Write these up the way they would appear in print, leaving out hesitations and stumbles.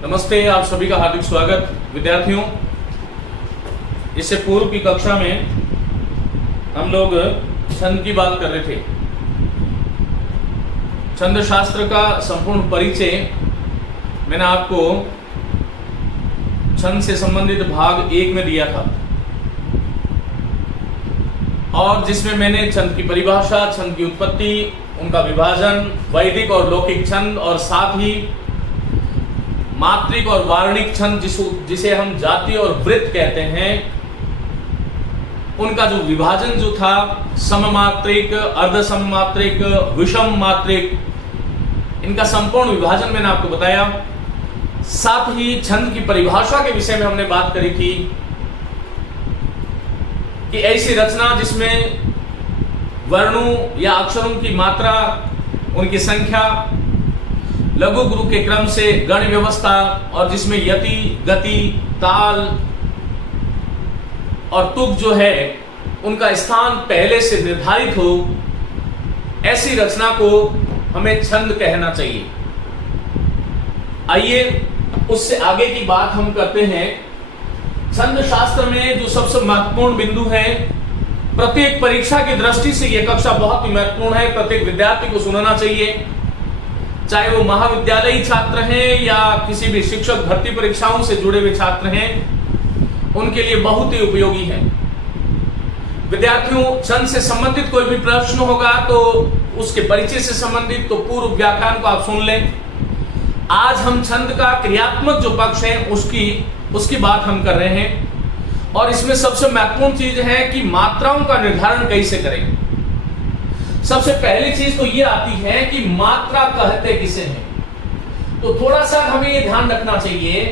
नमस्ते, आप सभी का हार्दिक स्वागत। विद्यार्थियों, इससे पूर्व की कक्षा में हम लोग छंद की बात कर रहे थे। छंद शास्त्र का संपूर्ण परिचय मैंने आपको छंद से संबंधित भाग 1 में दिया था, और जिसमें मैंने छंद की परिभाषा, छंद की उत्पत्ति, उनका विभाजन, वैदिक और लौकिक छंद, और साथ ही मात्रिक और वार्णिक छंद जिसे हम जाति और वृत्त कहते हैं, उनका जो विभाजन जो था, सममात्रिक, अर्ध सममात्रिक, विषम मात्रिक, इनका संपूर्ण विभाजन मैंने आपको बताया। साथ ही छंद की परिभाषा के विषय में हमने बात करी थी कि ऐसी रचना जिसमें वर्णों या अक्षरों की मात्रा, उनकी संख्या, लघु गुरु के क्रम से गण व्यवस्था, और जिसमें यति, गति, ताल और तुक जो है उनका स्थान पहले से निर्धारित हो, ऐसी रचना को हमें छंद कहना चाहिए। आइए उससे आगे की बात हम करते हैं। छंद शास्त्र में जो सबसे महत्वपूर्ण बिंदु है, प्रत्येक परीक्षा की दृष्टि से यह कक्षा बहुत ही महत्वपूर्ण है, प्रत्येक विद्यार्थी को सुनना चाहिए, चाहे वो महाविद्यालयी छात्र हैं या किसी भी शिक्षक भर्ती परीक्षाओं से जुड़े हुए छात्र हैं, उनके लिए बहुत ही उपयोगी है। विद्यार्थियों, छंद से संबंधित कोई भी प्रश्न होगा तो उसके परिचय से संबंधित तो पूर्व व्याख्यान को आप सुन लें। आज हम छंद का क्रियात्मक जो पक्ष है उसकी बात हम कर रहे हैं, और इसमें सबसे महत्वपूर्ण चीज है कि मात्राओं का निर्धारण कैसे करें। सबसे पहली चीज तो ये आती है कि मात्रा कहते किसे हैं। तो थोड़ा सा हमें ये ध्यान रखना चाहिए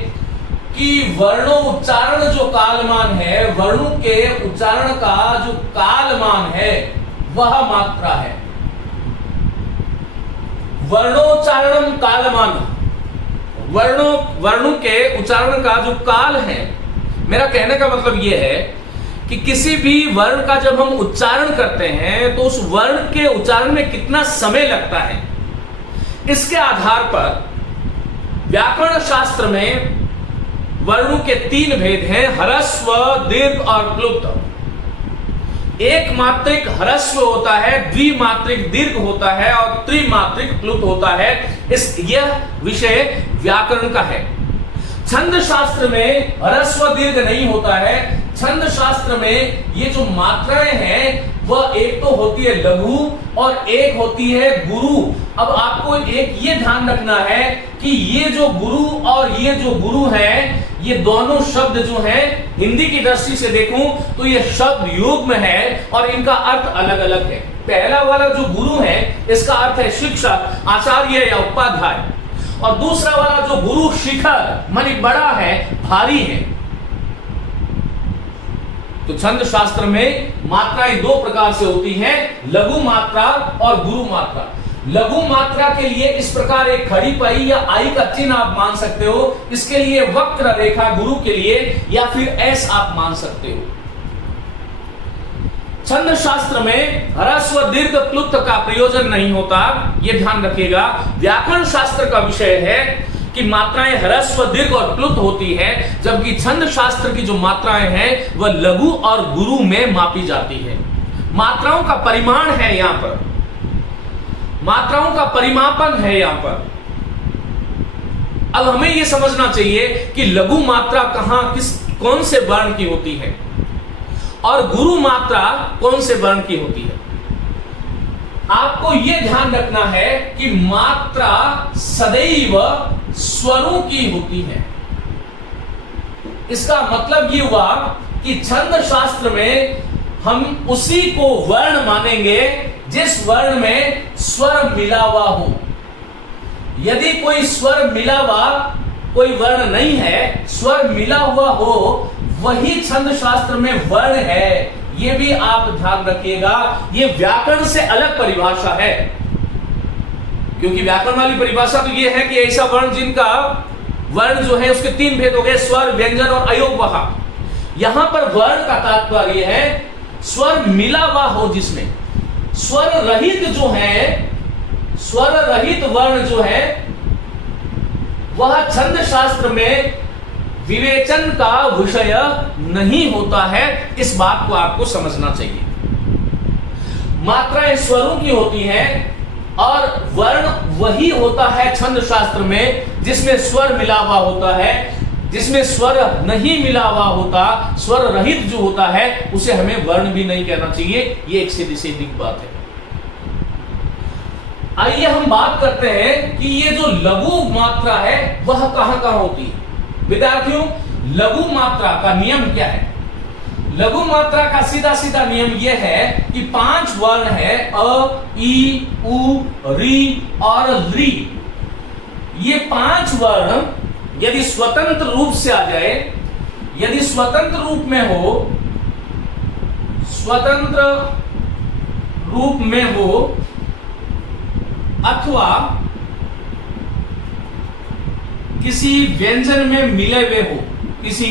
कि वर्णोच्चारण जो कालमान है, वर्णों के उच्चारण का जो कालमान है वह मात्रा है। वर्णोच्चारण कालमान, वर्णों के उच्चारण का जो काल है, मेरा कहने का मतलब यह है कि किसी भी वर्ण का जब हम उच्चारण करते हैं तो उस वर्ण के उच्चारण में कितना समय लगता है, इसके आधार पर व्याकरण शास्त्र में वर्णों के 3 भेद हैं, ह्रस्व, दीर्घ और क्लुप्त। एक मात्रिक ह्रस्व होता है, द्विमात्रिक दीर्घ होता है और त्रिमात्रिक क्लुप्त होता है। यह विषय व्याकरण का है। छंद शास्त्र में ह्रस्व दीर्घ नहीं होता है। छंद शास्त्र में ये जो मात्राएं हैं वह एक तो होती है लघु और एक होती है गुरु। अब आपको एक ये ध्यान रखना है कि ये जो गुरु और ये जो गुरु है, ये दोनों शब्द जो हैं, हिंदी की दृष्टि से देखूं तो ये शब्द युग्म है और इनका अर्थ अलग अलग है। पहला वाला जो गुरु है इसका अर्थ है शिक्षक, आचार्य या उपाध्याय, और दूसरा वाला जो गुरु शिखर माने बड़ा है, भारी है। तो छंद शास्त्र में मात्राएं 2 प्रकार से होती हैं, लघु मात्रा और गुरु मात्रा। लघु मात्रा के लिए इस प्रकार एक खड़ी पई या आई का चिन्ह आप मान सकते हो, इसके लिए वक्र रेखा गुरु के लिए, या फिर एस आप मान सकते हो। छंद शास्त्र में ह्रस्व दीर्घ क्लुप्त का प्रयोजन नहीं होता, यह ध्यान रखिएगा। व्याकरण शास्त्र का विषय है कि मात्राएं ह्रस्व दीर्घ और क्लुप्त होती है, जबकि छंद शास्त्र की जो मात्राएं हैं वह लघु और गुरु में मापी जाती है। मात्राओं का परिमाण है यहां पर, मात्राओं का परिमापन है यहां पर। अब हमें यह समझना चाहिए कि लघु मात्रा कौन से वर्ण की होती है और गुरु मात्रा कौन से वर्ण की होती है। आपको यह ध्यान रखना है कि मात्रा सदैव स्वरों की होती है। इसका मतलब यह हुआ कि छंद शास्त्र में हम उसी को वर्ण मानेंगे जिस वर्ण में स्वर मिला हुआ हो। यदि कोई स्वर मिला हुआ कोई वर्ण नहीं है, स्वर मिला हुआ हो, वही छंद शास्त्र में वर्ण है। यह भी आप ध्यान रखिएगा। यह व्याकरण से अलग परिभाषा है, क्योंकि व्याकरण वाली परिभाषा तो यह है कि ऐसा वर्ण जिनका वर्ण जो है उसके 3 भेद हो गए, स्वर, व्यंजन और अयोगवाह। यहां पर वर्ण का तात्पर्य है स्वर मिला हुआ हो, जिसमें स्वर रहित जो है, स्वर रहित वर्ण जो है वह छंद शास्त्र में विवेचन का विषय नहीं होता है। इस बात को आपको समझना चाहिए। मात्राएं स्वरों की होती हैं और वर्ण वही होता है छंद शास्त्र में जिसमें स्वर मिला हुआ होता है। जिसमें स्वर नहीं मिला हुआ होता, स्वर रहित जो होता है, उसे हमें वर्ण भी नहीं कहना चाहिए। ये एक सीधी सीधी बात है। आइए हम बात करते हैं कि ये जो लघु मात्रा है वह कहां कहां होती है। विद्यार्थियों, लघु मात्रा का नियम क्या है? लघु मात्रा का सीधा सीधा नियम यह है कि 5 वर्ण है अ, ई, उ, री और ली। ये 5 वर्ण यदि स्वतंत्र रूप से आ जाए, यदि स्वतंत्र रूप में हो, स्वतंत्र रूप में हो अथवा किसी व्यंजन में मिले हुए हो, किसी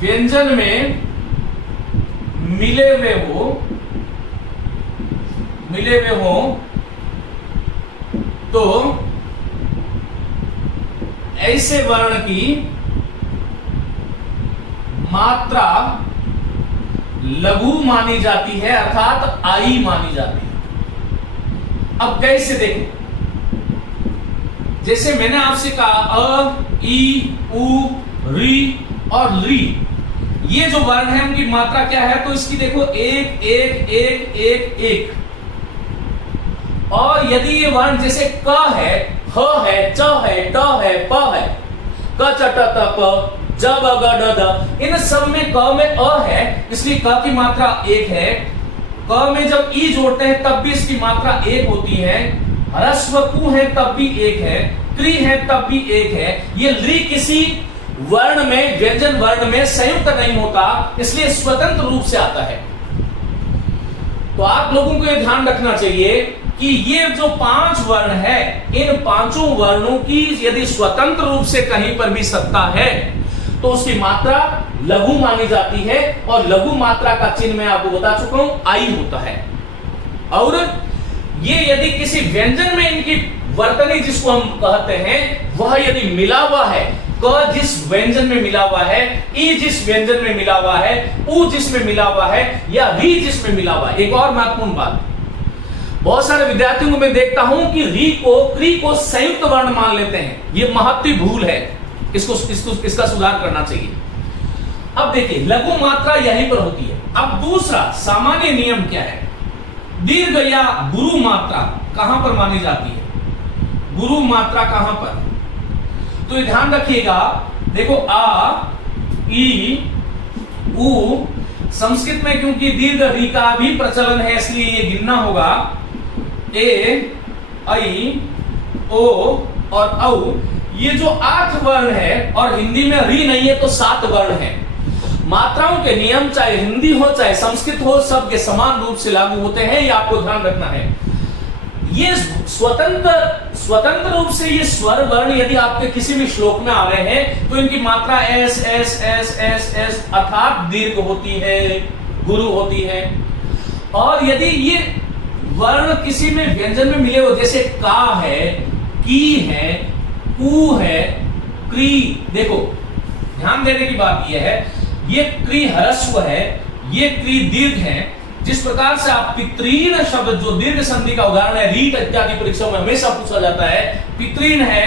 व्यंजन में मिले हुए हो तो ऐसे वर्ण की मात्रा लघु मानी जाती है, अर्थात आई मानी जाती है। अब कैसे देखें? जैसे मैंने आपसे कहा अ, ई, उ, री और ली, ये जो वर्ण है उनकी मात्रा क्या है? तो इसकी देखो 1 1 1 1 1। और यदि ये वर्ण जैसे क है, ह है, च है, ट है, प है, क च ट त प, ज ब ग ड ध, इन सब में क में अ है, इसलिए क की मात्रा 1 है। क में जब ई जोड़ते हैं तब भी इसकी मात्रा 1 होती है। ह्रस्व कु है तब भी 1 है, क्री है तब भी 1 है। ये ली किसी वर्ण में, व्यंजन वर्ण में संयुक्त नहीं होता, इसलिए स्वतंत्र रूप से आता है। तो आप लोगों को यह ध्यान रखना चाहिए कि ये जो 5 वर्ण है, इन 5 वर्णों की यदि स्वतंत्र रूप से कहीं पर भी सत्ता है तो उसकी मात्रा लघु मानी जाती है। और लघु मात्रा का चिन्ह मैं आपको बता चुका हूं, आई होता है। और ये यदि किसी व्यंजन में इनकी वर्तनी जिसको हम कहते हैं वह यदि मिला हुआ है, क जिस व्यंजन में मिला हुआ है, ई जिस व्यंजन में मिला हुआ है, उ जिसमें मिला हुआ है, या री जिसमें मिला हुआ है। एक और महत्वपूर्ण बात, बहुत सारे विद्यार्थियों को मैं देखता हूं कि री को, क्री को संयुक्त वर्ण मान लेते हैं। यह महत्वपूर्ण भूल है, इसका सुधार करना चाहिए। अब देखिए, लघु मात्रा यहीं पर होती है। अब दूसरा सामान्य नियम क्या है? दीर्घ या गुरु मात्रा कहां पर मानी जाती है? गुरु मात्रा कहां पर? तो ये ध्यान रखिएगा। देखो आ, ई, उ, संस्कृत में क्योंकि दीर्घ री का भी प्रचलन है इसलिए ये गिनना होगा। ए, आई, ओ और औ, ये जो 8 वर्ण है, और हिंदी में री नहीं है तो 7 वर्ण है। मात्राओं के नियम चाहे हिंदी हो चाहे संस्कृत हो, सबके समान रूप से लागू होते हैं, ये आपको ध्यान रखना है। ये स्वतंत्र रूप से ये स्वर वर्ण यदि आपके किसी भी श्लोक में आ रहे हैं तो इनकी मात्रा S S S S S अर्थात दीर्घ होती है, गुरु होती है। और यदि ये वर्ण किसी में व्यंजन में मिले हो, जैसे का है, की है, उ है, क्री, देखो ध्यान देने की बात यह है, ये क्री ह्रस्व है, ये क्री दीर्घ है। जिस प्रकार से आप पितृन शब्द जो दीर्घ संधि का उदाहरण है, रीट इत्यादि परीक्षाओं में हमेशा पूछा जाता है, पितृन है,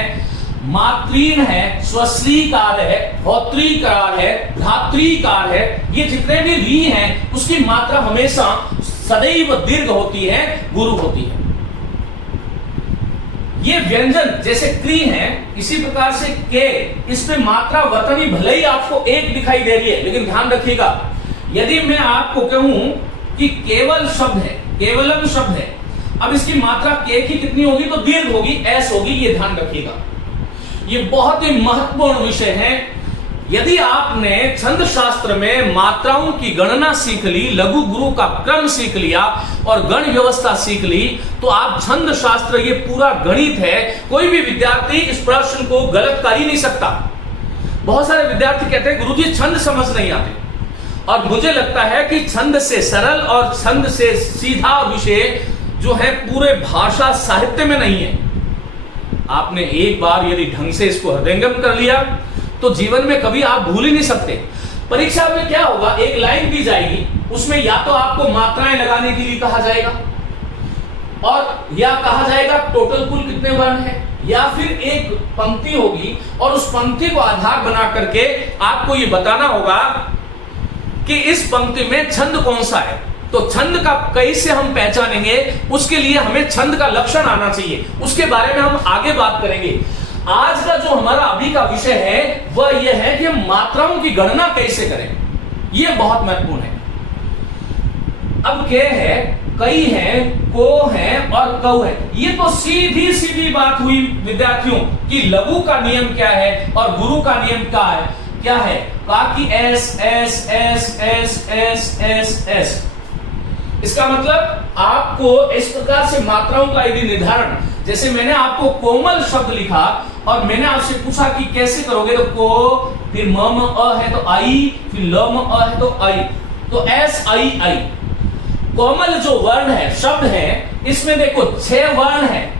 मातृन है, स्वश्रीकार है, भौत्रीकार है, धात्रीकार है, ये जितने भी री हैं उसकी मात्रा हमेशा सदैव दीर्घ होती है, गुरु होती है। ये व्यंजन जैसे क्री है, इसी प्रकार से के, इसमें मात्रा वर्तनी भले ही आपको 1 दिखाई दे रही है, लेकिन ध्यान रखिएगा यदि मैं आपको कहूं कि केवल शब्द है, केवलम शब्द है, अब इसकी मात्रा के की कितनी होगी? तो दीर्घ होगी, एस होगी, ये ध्यान रखिएगा। ये बहुत ही महत्वपूर्ण विषय है। यदि आपने छंद शास्त्र में मात्राओं की गणना सीख ली, लघु गुरु का क्रम सीख लिया और गण व्यवस्था सीख ली, तो आप छंद शास्त्र, ये पूरा गणित है, कोई भी विद्यार्थी इस प्रश्न को गलत कर ही नहीं सकता। बहुत सारे विद्यार्थी कहते हैं गुरुजी छंद समझ नहीं आते, और मुझे लगता है कि छंद से सरल और छंद से सीधा विषय जो है पूरे भाषा साहित्य में नहीं है। आपने एक बार यदि ढंग से इसको हृदयंगम कर लिया तो जीवन में कभी आप भूल ही नहीं सकते। परीक्षा में क्या होगा, एक लाइन दी जाएगी, उसमें या तो आपको मात्राएं लगाने के लिए कहा जाएगा और या कहा जाएगा टोटल कुल कितने वर्ण है, या फिर एक पंक्ति होगी और उस पंक्ति को आधार बना करके आपको ये बताना होगा कि इस पंक्ति में छंद कौन सा है। तो छंद का कैसे हम पहचानेंगे, उसके लिए हमें छंद का लक्षण आना चाहिए, उसके बारे में हम आगे बात करेंगे। आज का जो हमारा अभी का विषय है वह यह है कि हम मात्राओं की गणना कैसे करें, यह बहुत महत्वपूर्ण है। अब के है, कई है, को है और कौ है, ये तो सीधी सीधी बात हुई विद्यार्थियों कि लघु का नियम क्या है और गुरु का नियम क्या है। का की S S S S S S S, इसका मतलब आपको इस प्रकार से मात्राओं का यदि निर्धारण, जैसे मैंने आपको कोमल शब्द लिखा और मैंने आपसे पूछा कि कैसे करोगे, तो को, फिर म अ है तो आई, फिर ल म अ है तो आई, तो एस आई आई। कोमल जो वर्ण है, शब्द है, इसमें देखो 6 वर्ण है,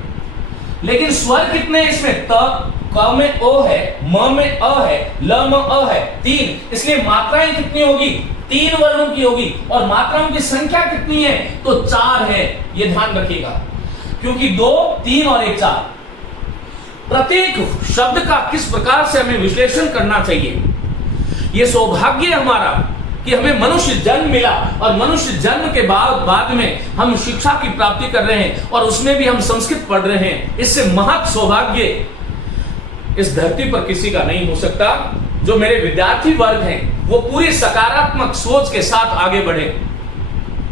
लेकिन स्वर कितने इसमें, त, क में ओ है, म में अ है, ल में अ है, 3, इसलिए मात्राएं कितनी होगी, 3 वर्णों की होगी। और मात्राओं की संख्या कितनी है, तो 4 है, ये ध्यान रखिएगा, क्योंकि 2, 3 और 1 4। प्रत्येक शब्द का किस प्रकार से हमें विश्लेषण करना चाहिए, यह सौभाग्य हमारा कि हमें मनुष्य जन्म मिला और मनुष्य जन्म के बाद में हम शिक्षा की प्राप्ति कर रहे हैं और उसमें भी हम संस्कृत पढ़ रहे हैं। इससे महत् सौभाग्य इस धरती पर किसी का नहीं हो सकता। जो मेरे विद्यार्थी वर्ग हैं वो पूरी सकारात्मक सोच के साथ आगे बढ़े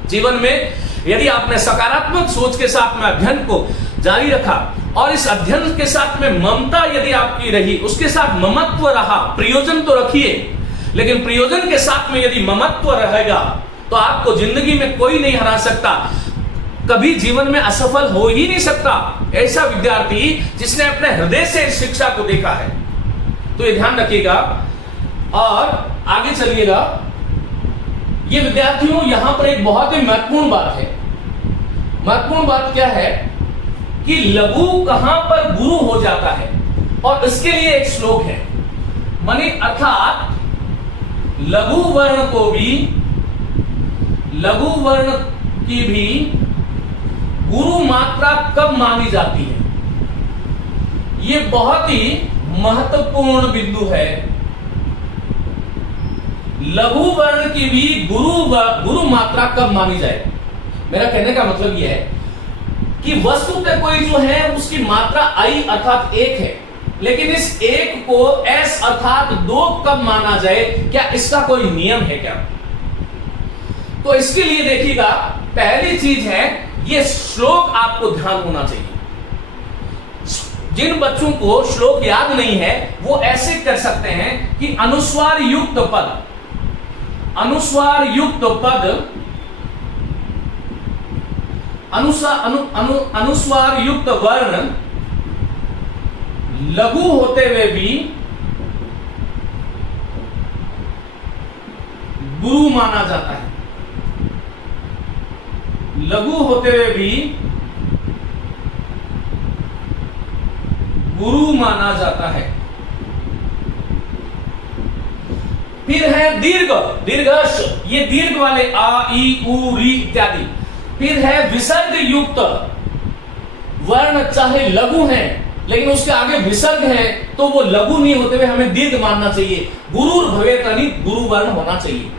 जीवन में। यदि आपने सकारात्मक सोच के साथ में अध्ययन को जारी रखा और इस अध्ययन के साथ में ममता यदि आपकी रही, उसके साथ ममत्व रहा, प्रयोजन तो रखिए, लेकिन प्रयोजन के साथ में यदि ममत्व रहेगा तो आपको जिंदगी में कोई नहीं हरा सकता, कभी जीवन में असफल हो ही नहीं सकता ऐसा विद्यार्थी जिसने अपने हृदय से इस शिक्षा को देखा है। तो ये ध्यान रखिएगा और आगे चलिएगा। ये विद्यार्थियों यहां पर एक बहुत ही महत्वपूर्ण बात है। महत्वपूर्ण बात क्या है कि लघु कहां पर गुरु हो जाता है, और इसके लिए एक श्लोक है। माने अर्थात लघु वर्ण की भी गुरु मात्रा कब मानी जाती है, यह बहुत ही महत्वपूर्ण बिंदु है। लघु वर्ण की भी गुरु मात्रा कब मानी जाए। मेरा कहने का मतलब यह है कि वस्तुतः कोई जो है उसकी मात्रा आई अर्थात 1 है, लेकिन इस 1 को एस अर्थात 2 कब माना जाए, क्या इसका कोई नियम है क्या। तो इसके लिए देखिएगा, पहली चीज है ये श्लोक आपको ध्यान होना चाहिए। जिन बच्चों को श्लोक याद नहीं है वो ऐसे कर सकते हैं कि अनुस्वार युक्त पद, अनुस्वार युक्त पद, अनुस्वार युक्त वर्ण लघु होते हुए भी गुरु माना जाता है। लघु होते हुए भी गुरु माना जाता है। फिर है दीर्घ, दीर्घश, ये दीर्घ वाले आ ई उ री इत्यादि। फिर है विसर्ग युक्त वर्ण, चाहे लघु है लेकिन उसके आगे विसर्ग है तो वो लघु नहीं होते हुए हमें दीर्घ मानना चाहिए। गुरु भवेत यानी गुरु वर्ण होना चाहिए।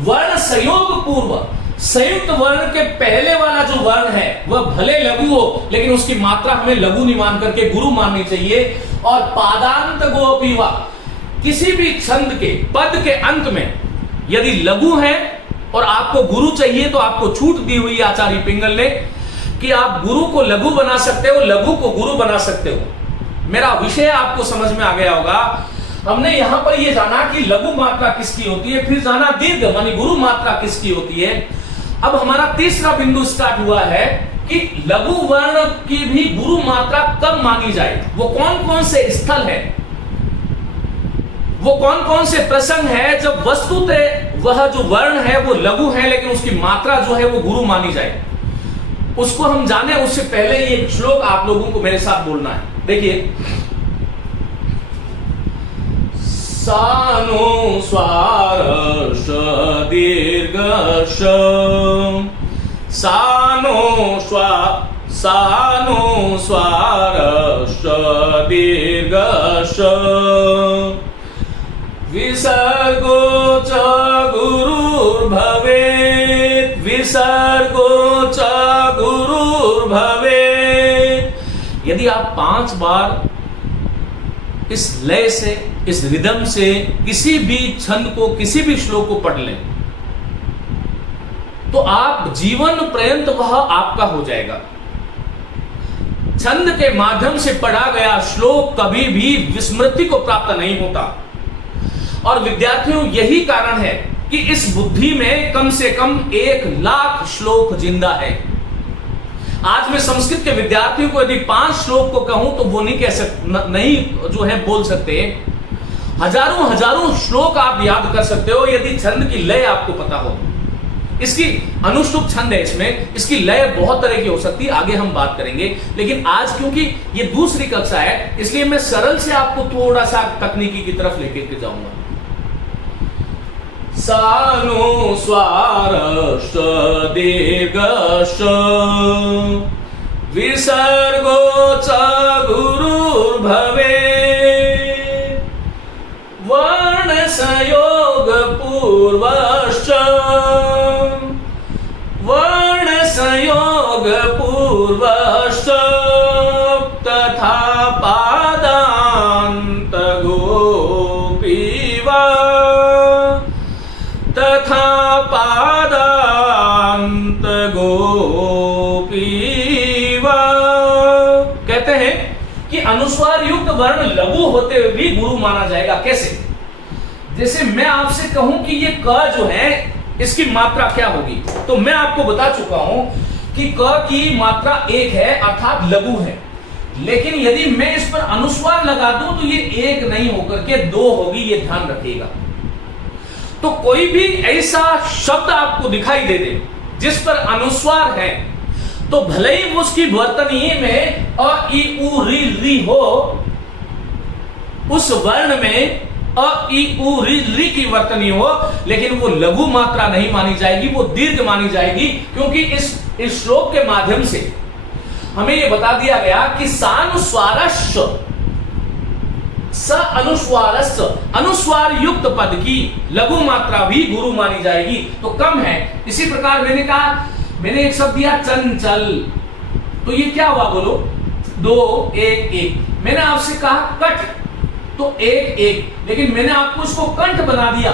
वर्ण संयोग पूर्व, संयुक्त वर्ण के पहले वाला जो वर्ण है वह भले लघु हो लेकिन उसकी मात्रा हमें लघु नहीं मान करके गुरु माननी चाहिए। और पादांत गोपीवा, किसी भी छंद के पद के अंत में यदि लघु है और आपको गुरु चाहिए तो आपको छूट दी हुई आचार्य पिंगल ने कि आप गुरु को लघु बना सकते हो, लघु को गुरु बना सकते हो। मेरा विषय आपको समझ में आ गया होगा। हमने यहां पर यह जाना कि लघु मात्रा किसकी होती है, फिर जाना दीर्घ मानी गुरु मात्रा किसकी होती है। अब हमारा तीसरा बिंदु स्टार्ट हुआ है कि लघु वर्ण की भी गुरु मात्रा कब मानी जाए। वो कौन कौन से स्थल है, वो कौन कौन से प्रसंग है जब वस्तुतः वह जो वर्ण है वो लघु है लेकिन उसकी मात्रा जो है वो गुरु मानी जाए, उसको हम जाने। उससे पहले ये श्लोक आप लोगों को मेरे साथ बोलना है। देखिए, सानुस्वारश्च दीर्घश्च, सानुस्वारश्च दीर्घश्च, विसर्गो च गुरुर्भवेत्, विसर्गो च गुरुर्भवेत्। यदि आप 5 बार इस लय से, इस रिदम से किसी भी छंद को, किसी भी श्लोक को पढ़ लें तो आप जीवन पर्यंत वह आपका हो जाएगा। छंद के माध्यम से पढ़ा गया श्लोक कभी भी विस्मृति को प्राप्त नहीं होता। और विद्यार्थियों, यही कारण है कि इस बुद्धि में कम से कम 1,00,000 श्लोक जिंदा है। आज मैं संस्कृत के विद्यार्थियों को यदि 5 श्लोक को कहूं तो वो नहीं कह सकते, नहीं जो है बोल सकते। हजारों श्लोक आप याद कर सकते हो यदि छंद की लय आपको पता हो। इसकी अनुष्टुप छंद है, इसमें इसकी लय बहुत तरह की हो सकती है, आगे हम बात करेंगे। लेकिन आज क्योंकि ये दूसरी कक्षा है, इसलिए मैं सरल से आपको थोड़ा सा तकनीकी की तरफ लेकर के जाऊंगा। सानुस्वारश्च दीर्घश्च, विसर्गो च गुरुर्भवेत्, वर्णसंयोग पूर्वश्च, वर्णसंयोग पूर्वश्च, तथा पादान्त गोपीवा, तथा पादान्त गोपीवा। कहते हैं कि अनुस्वार युक्त वर्ण लघु होते हुए भी गुरु माना जाएगा। कैसे? जैसे मैं आपसे कहूं कि ये क जो है इसकी मात्रा क्या होगी, तो मैं आपको बता चुका हूं कि क की मात्रा 1 है अर्थात लघु है। लेकिन यदि मैं इस पर अनुस्वार लगा दूं तो ये 1 नहीं होकर के 2 होगी, ये ध्यान रखिएगा। तो कोई भी ऐसा शब्द आपको दिखाई दे दे जिस पर अनुस्वार है, तो भले ही उसकी वर्तनीय में अ इ उ रि री हो, उस वर्ण में अ इ उ रि री की वर्तनी हो, लेकिन वो लघु मात्रा नहीं मानी जाएगी, वो दीर्घ मानी जाएगी। क्योंकि इस श्लोक के माध्यम से हमें यह बता दिया गया कि सानुस्वारश्च, स अनुस्वारश्च, अनुस्वार युक्त पद की लघु मात्रा भी गुरु मानी जाएगी, तो कम है। इसी प्रकार मैंने कहा, मैंने एक शब्द दिया चंचल, तो ये क्या हुआ बोलो? 2 1 1। मैंने आपसे कहा कठ, तो 1 1, लेकिन मैंने आपको इसको कंठ बना दिया,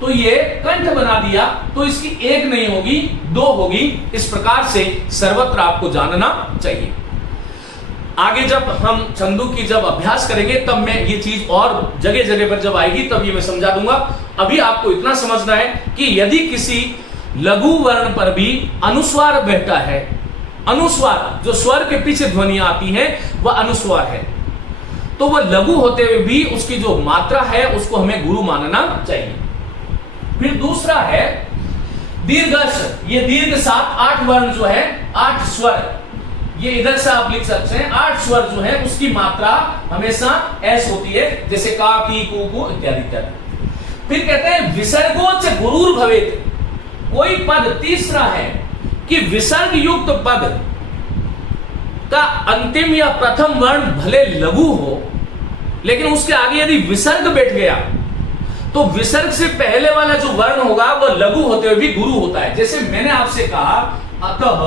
तो ये कंठ बना दिया, तो इसकी 1 नहीं होगी 2 होगी। इस प्रकार से सर्वत्र आपको जानना चाहिए। आगे जब हम छंदों की जब अभ्यास करेंगे तब मैं ये चीज और जगह जगह पर जब आएगी तब ये मैं समझा दूंगा। अभी आपको इतना समझना है कि यदि किसी लघु वर्ण पर भी अनुस्वार बैठता है, अनुस्वार जो स्वर के पीछे ध्वनियां आती हैं वह अनुस्वार है, तो वह लघु होते हुए भी उसकी जो मात्रा है उसको हमें गुरु मानना चाहिए। फिर दूसरा है दीर्घश। ये दीर्घ 7 8 वर्ण जो है, 8 स्वर, ये इधर से आप लिख सकते हैं। 8 स्वर जो है उसकी मात्रा हमेशा एस होती है, जैसे का, की, कु इत्यादि इत्यादि। फिर कहते हैं विसर्गोच गुरुर भवेत। कोई पद तीसरा है कि विसर्ग युक्त पद का अंतिम या प्रथम वर्ण भले लघु हो, लेकिन उसके आगे यदि विसर्ग बैठ गया तो विसर्ग से पहले वाला जो वर्ण होगा वह लघु होते हुए भी गुरु होता है। जैसे मैंने आपसे कहा अतः,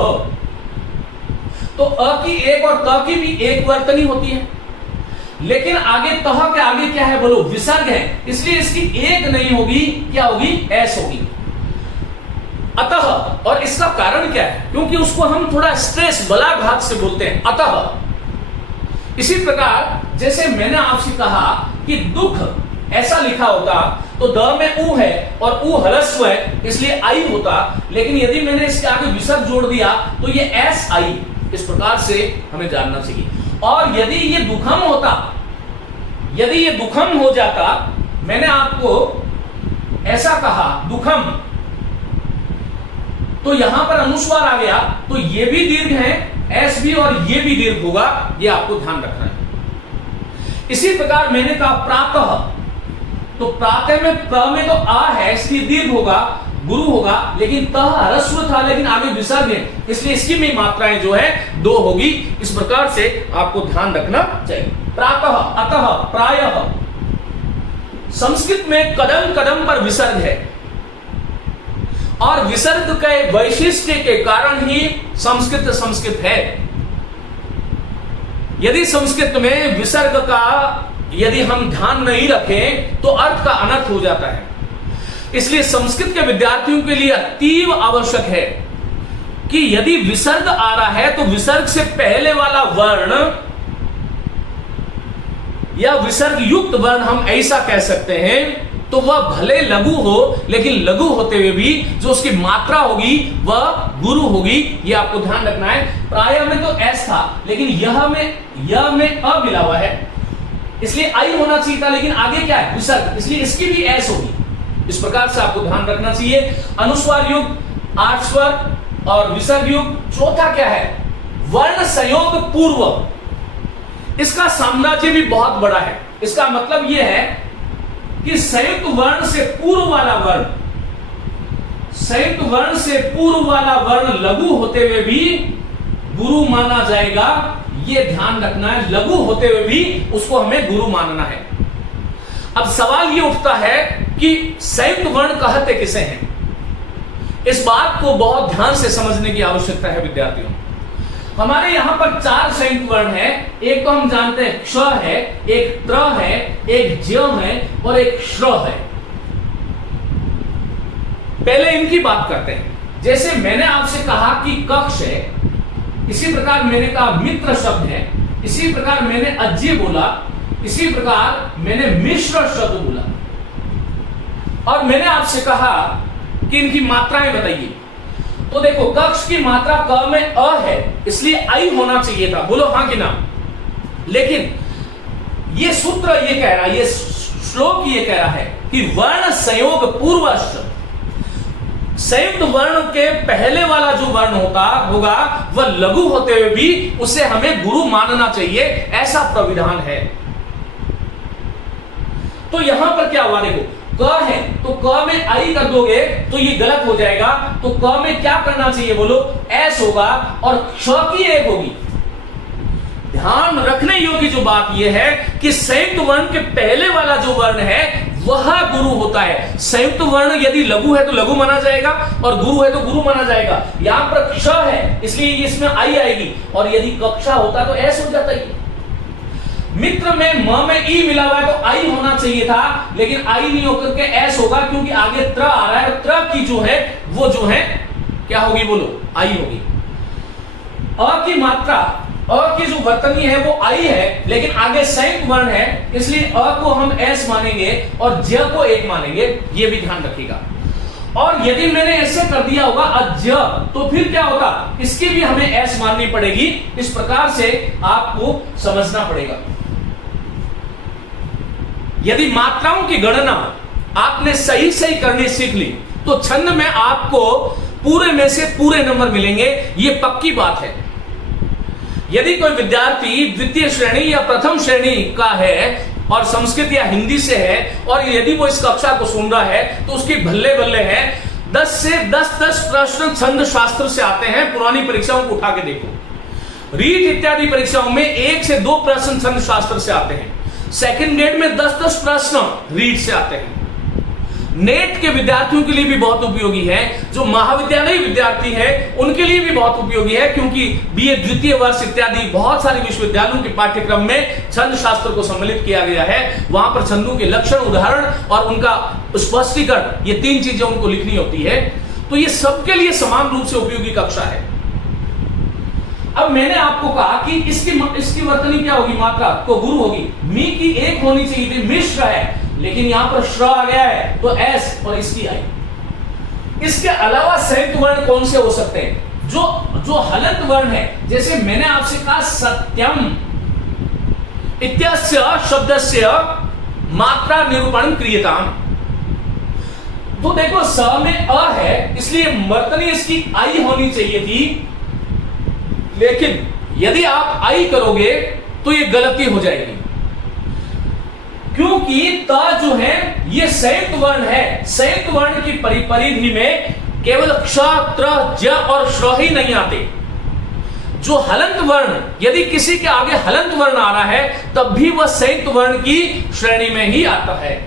तो अ की 1 और त की भी 1 वर्तनी होती है, लेकिन आगे तह के आगे क्या है बोलो? विसर्ग है, इसलिए इसकी 1 नहीं होगी, क्या होगी? एस होगी। अतः, और इसका कारण क्या है? क्योंकि उसको हम थोड़ा स्ट्रेस बलाघात से बोलते हैं अतः। इसी प्रकार जैसे मैंने आपसे कहा कि दुख ऐसा लिखा होता तो द में उ है और उ हलस्व है, इसलिए आई होता, लेकिन यदि मैंने इसके आगे विसर्ग जोड़ दिया तो ये एस आई। इस प्रकार से हमें जानना चाहिए। और यदि ये दुखम होता, यदि ये दुखम हो जाता, मैंने आपको ऐसा कहा दुखम, तो यहां पर अनुस्वार आ गया, तो ये भी दीर्घ है, एस भी, और ये भी दीर्घ होगा, ये आपको ध्यान रखना है। इसी प्रकार मैंने कहा प्रातः, तो प्रातः में प्र में तो आ है इसलिए दीर्घ होगा, गुरु होगा, लेकिन तह ह्रस्व था लेकिन आगे विसर्ग है, इसलिए इसकी भी मात्राएं जो है 2 होगी। इस प्रकार से आपको ध्यान रखना चाहिए। प्रातः, अतः, प्रायः। संस्कृत में कदम कदम पर विसर्ग है और विसर्ग के वैशिष्ट्य के कारण ही संस्कृत है। यदि संस्कृत में विसर्ग का यदि हम ध्यान नहीं रखें तो अर्थ का अनर्थ हो जाता है। इसलिए संस्कृत के विद्यार्थियों के लिए अतीव आवश्यक है कि यदि विसर्ग आ रहा है तो विसर्ग से पहले वाला वर्ण या विसर्ग युक्त वर्ण हम ऐसा कह सकते हैं, तो वह भले लघु हो लेकिन लघु होते हुए भी जो उसकी मात्रा होगी वह गुरु होगी। यह आपको ध्यान रखना है। प्राय में तो एस था लेकिन यह में अ मिला हुआ है, इसलिए आई होना चाहिए था, लेकिन आगे क्या है विसर्ग, इसलिए इसकी भी एस होगी। इस प्रकार से आपको ध्यान रखना चाहिए। अनुस्वार युग, 8 स्वर और विसर्ग युग। चौथा क्या है, वर्ण संयोग पूर्व। इसका साम्राज्य भी बहुत बड़ा है। इसका मतलब यह है कि संयुक्त वर्ण से पूर्व वाला वर्ण, संयुक्त वर्ण से पूर्व वाला वर्ण लघु होते हुए भी गुरु माना जाएगा। यह ध्यान रखना है, लघु होते हुए भी उसको हमें गुरु मानना है। अब सवाल यह उठता है कि संयुक्त वर्ण कहते किसे हैं। इस बात को बहुत ध्यान से समझने की आवश्यकता है विद्यार्थियों। हमारे यहां पर 4 संयुक्त वर्ण है। एक तो हम जानते हैं क्ष है, एक त्र है, एक ज्य है और एक श्र है। पहले इनकी बात करते हैं। जैसे मैंने आपसे कहा कि कक्ष है, इसी प्रकार मैंने कहा मित्र शब्द है, इसी प्रकार मैंने अज्य बोला, इसी प्रकार मैंने मिश्र शब्द बोला और मैंने आपसे कहा कि इनकी मात्राएं बताइए। तो देखो कक्ष की मात्रा क में अ है, इसलिए आई होना चाहिए था। बोलो हां कि ना। लेकिन ये सूत्र ये कह रहा है, ये श्लोक ये कह रहा है कि वर्ण संयोग पूर्वश्च, संयुक्त वर्ण के पहले वाला जो वर्ण होगा वह लघु होते हुए भी उसे हमें गुरु मानना चाहिए, ऐसा प्रविधान है। तो यहां पर क्या हुआ, देखो क है तो क में आई कर दोगे तो ये गलत हो जाएगा। तो क में क्या करना चाहिए बोलो, एस होगा और क्ष की एक होगी। ध्यान रखने योग्य जो बात यह है कि संयुक्त वर्ण के पहले वाला जो वर्ण है वह गुरु होता है। संयुक्त वर्ण यदि लघु है तो लघु माना जाएगा और गुरु है तो गुरु माना जाएगा। यहां पर क्ष है इसलिए इसमें आई आएगी और यदि कक्षा होता तो एस हो जाता है। मित्र में म में ई मिला हुआ है तो आई होना चाहिए था, लेकिन आई नहीं होकर के एस होगा क्योंकि आगे त्र आ रहा है। त्र की जो है वो जो है क्या होगी बोलो, आई होगी। अ की मात्रा, अ की जो वर्तनी है वो आई है, लेकिन आगे संयुक्त वर्ण है इसलिए अ को हम एस मानेंगे और ज को एक मानेंगे। ये भी ध्यान रखिएगा। और यदि मैंने ऐसे कर दिया होगा अज्य तो फिर क्या होगा, इसकी भी हमें एस माननी पड़ेगी। इस प्रकार से आपको समझना पड़ेगा। यदि मात्राओं की गणना आपने सही सही करनी सीख ली तो छंद में आपको पूरे में से पूरे नंबर मिलेंगे, ये पक्की बात है। यदि कोई विद्यार्थी द्वितीय श्रेणी या प्रथम श्रेणी का है और संस्कृत या हिंदी से है और यदि वो इस कक्षा को सुन रहा है तो उसकी भल्ले बल्ले है। 10 से 10 प्रश्न छंद शास्त्र से आते हैं। पुरानी परीक्षाओं को उठा के देखो, रीट इत्यादि परीक्षाओं में 1 से 2 प्रश्न छंद शास्त्र से आते हैं। सेकंड ग्रेड में 10 प्रश्न रीट से आते हैं। नेट के विद्यार्थियों के लिए भी बहुत उपयोगी है, जो महाविद्यालयी विद्यार्थी है उनके लिए भी बहुत उपयोगी है, क्योंकि बीए द्वितीय वर्ष इत्यादि बहुत सारे विश्वविद्यालयों के पाठ्यक्रम में छंद शास्त्र को सम्मिलित किया गया है। वहां पर छंदों के लक्षण, उदाहरण और उनका स्पष्टीकरण, ये 3 चीजें उनको लिखनी होती है। तो ये सबके लिए समान रूप से उपयोगी कक्षा है। अब मैंने आपको कहा कि इसकी वर्तनी क्या होगी, मात्रा तो गुरु होगी। मी की एक होनी चाहिए थी, मिश्र है, लेकिन यहां पर श्र आ गया है तो एस और इसकी आई। इसके अलावा संयुक्त वर्ण कौन से हो सकते हैं, जो हलंत वर्ण है। जैसे मैंने आपसे कहा सत्यम इत्यस्य शब्दस्य मात्रा निरूपण क्रियताम। तो देखो स में अ है इसलिए वर्तनी इसकी आई होनी चाहिए थी, लेकिन यदि आप आई करोगे तो ये गलती हो जाएगी। क्योंकि त जो है ये संयुक्त वर्ण है। संयुक्त वर्ण की परिधि में केवल क्ष, त्र, ज और श्र ही नहीं आते। जो हलंत वर्ण, यदि किसी के आगे हलंत वर्ण आ रहा है तब भी वह संयुक्त वर्ण की श्रेणी में ही आता है।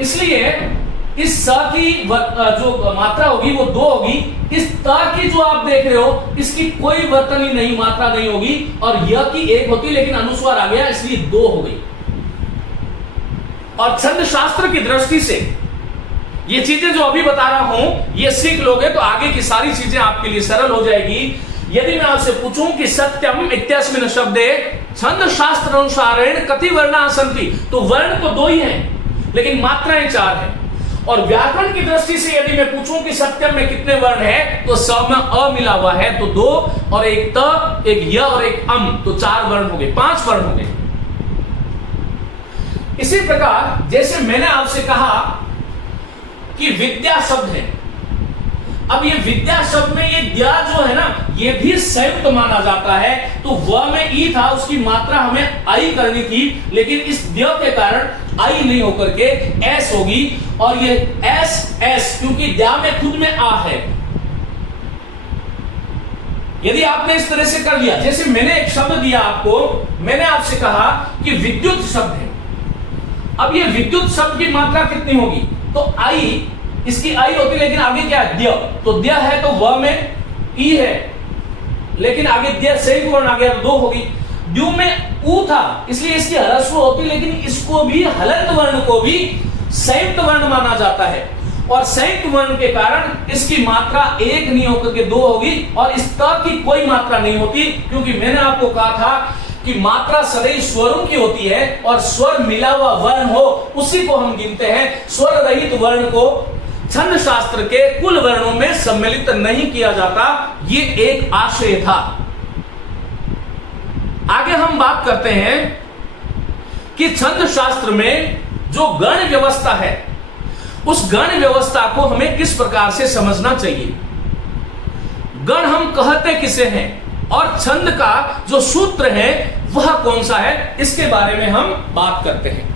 इसलिए इस स की जो मात्रा होगी वो 2 होगी। इस त की जो आप देख रहे हो इसकी कोई वर्तनी नहीं, मात्रा नहीं होगी, और य की 1 होती, लेकिन अनुस्वार आ गया इसलिए 2 हो गई। और छंद शास्त्र की दृष्टि से ये चीजें जो अभी बता रहा हूं ये सीख लोगे तो आगे की सारी चीजें आपके लिए सरल हो जाएगी। यदि मैं आपसे पूछूं कि सत्यम इत्यस्मिन् शब्दे छंद शास्त्र अनुसारेण कति वर्णा सन्ति, तो वर्ण तो 2 ही हैं लेकिन मात्राएं 4 हैं। और व्याकरण की दृष्टि से यदि मैं पूछूं कि सत्यम में कितने वर्ण है, तो स में अ मिला हुआ है तो 2, और एक त, एक य और एक अम, तो 4 वर्ण हो गए, 5 वर्ण हो गए। इसी प्रकार जैसे मैंने आपसे कहा कि विद्या शब्द है, अब ये विद्या शब्द में ये द्या जो है ना ये भी संयुक्त माना जाता है। तो व में ई था, उसकी मात्रा हमें आई करनी थी, लेकिन इस द्य के कारण आई नहीं होकर के एस होगी, और ये एस एस क्योंकि द्या में खुद में आ है। यदि आपने इस तरह से कर लिया, जैसे मैंने एक शब्द दिया आपको, मैंने आपसे कहा कि विद्युत शब्द है। अब ये विद्युत शब्द की मात्रा कितनी होगी, तो आई, इसकी आई होती, लेकिन आगे क्या है द्य, तो द्य है तो व में ई है, लेकिन आगे द्य संयुक्त वर्ण आ गया तो 2 होगी। द्यू में ऊ था इसलिए इसकी ह्रस्व होती, लेकिन इसको भी हलंत वर्ण को भी संयुक्त वर्ण माना जाता है, और संयुक्त वर्ण के कारण इसकी मात्रा 1 नहीं होकर के 2 होगी, और इस त की कोई मात्रा नहीं होती, क्योंकि मैंने आपको कहा था कि मात्रा सदैव स्वरों की होती है, और स्वर मिला हुआ वर्ण हो उसी को हम गिनते हैं। स्वर रहित वर्ण को छंद शास्त्र के कुल वर्णों में सम्मिलित नहीं किया जाता, ये एक आशय था। आगे हम बात करते हैं कि छंद शास्त्र में जो गण व्यवस्था है उस गण व्यवस्था को हमें किस प्रकार से समझना चाहिए। गण हम कहते किसे हैं, और छंद का जो सूत्र है वह कौन सा है, इसके बारे में हम बात करते हैं।